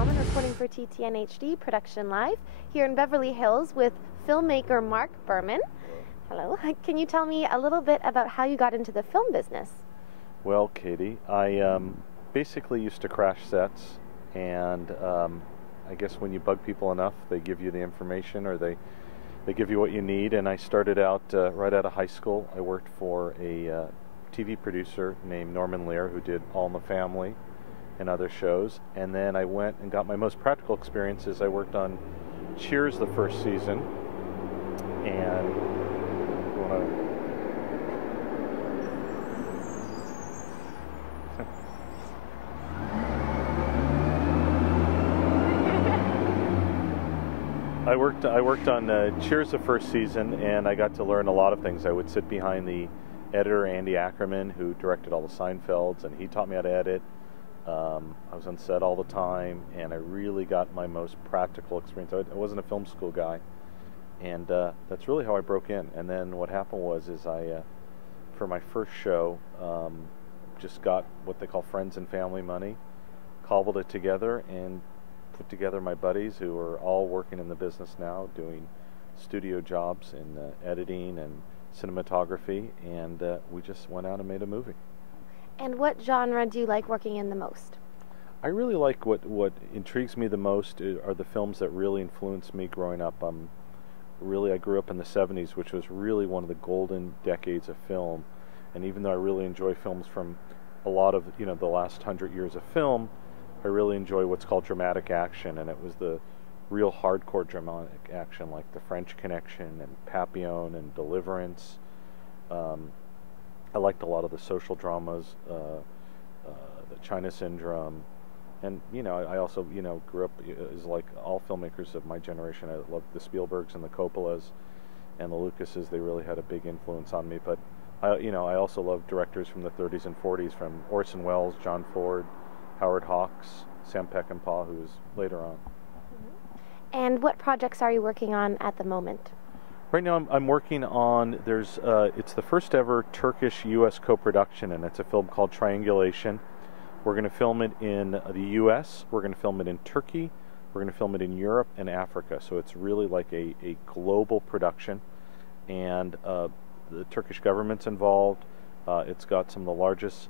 Uhlmann reporting for TTN-HD Production Live here in Beverly Hills with filmmaker Mark Burman. Hello. Can you tell me a little bit about how you got into the film business? Well, Katie, I basically used to crash sets, and I guess when you bug people enough, they give you the information, or they give you what you need. And I started out right out of high school. I worked for a TV producer named Norman Lear, who did All in the Family and other shows. And then I went and got my most practical experiences. I worked on Cheers the first season, and you want to I worked on Cheers the first season, and I got to learn a lot of things. I would sit behind the editor, Andy Ackerman, who directed all the Seinfelds, and he taught me how to edit. I was on set all the time, and I really got my most practical experience. I wasn't a film school guy, and that's really how I broke in. And then what happened was I, for my first show, just got what they call friends and family money, cobbled it together, and put together my buddies who are all working in the business now, doing studio jobs in editing and cinematography, and we just went out and made a movie. And what genre do you like working in the most? I really like what intrigues me the most are the films that really influenced me growing up. I grew up in the 70s, which was really one of the golden decades of film, and even though I really enjoy films from a lot of the last 100 years of film, I really enjoy what's called dramatic action, and it was the real hardcore dramatic action like The French Connection and Papillon and Deliverance. I liked a lot of the social dramas, the China Syndrome, and I also grew up as like all filmmakers of my generation. I loved the Spielbergs and the Coppolas and the Lucases. They really had a big influence on me. But I also love directors from the 30s and 40s, from Orson Welles, John Ford, Howard Hawks, Sam Peckinpah, who was later on. And what projects are you working on at the moment? Right now I'm working on, it's the first ever Turkish-U.S. co-production, and it's a film called Triangulation. We're going to film it in the U.S., we're going to film it in Turkey, we're going to film it in Europe and Africa. So it's really like a global production, and the Turkish government's involved. It's got some of the largest,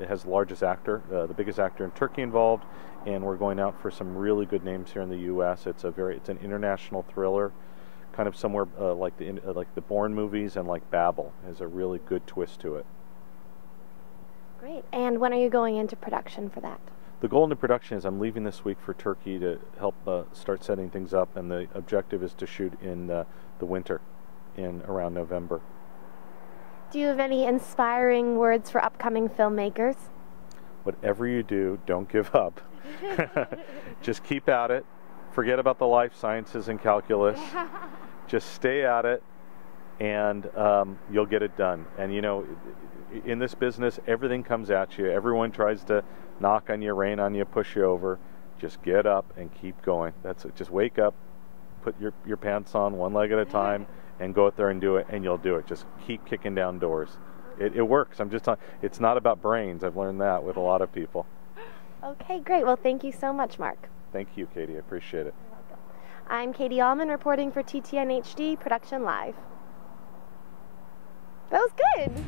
it has the largest actor, the biggest actor in Turkey involved, and we're going out for some really good names here in the U.S. It's an international thriller, kind of somewhere like the Bourne movies, and like Babel has a really good twist to it. Great. And when are you going into production for that? The goal in the production is I'm leaving this week for Turkey to help start setting things up, and the objective is to shoot in the winter, in around November. Do you have any inspiring words for upcoming filmmakers? Whatever you do, don't give up. Just keep at it. Forget about the life sciences and calculus. Just stay at it, and you'll get it done. And in this business, everything comes at you. Everyone tries to knock on you, rain on you, push you over. Just get up and keep going. That's it. Just wake up, put your pants on one leg at a time, and go out there and do it, and you'll do it. Just keep kicking down doors. It works. I'm just telling. It's not about brains. I've learned that with a lot of people. Okay, great. Well, thank you so much, Mark. Thank you, Katie. I appreciate it. I'm Katie Uhlmann reporting for TTN-HD Production Live. That was good.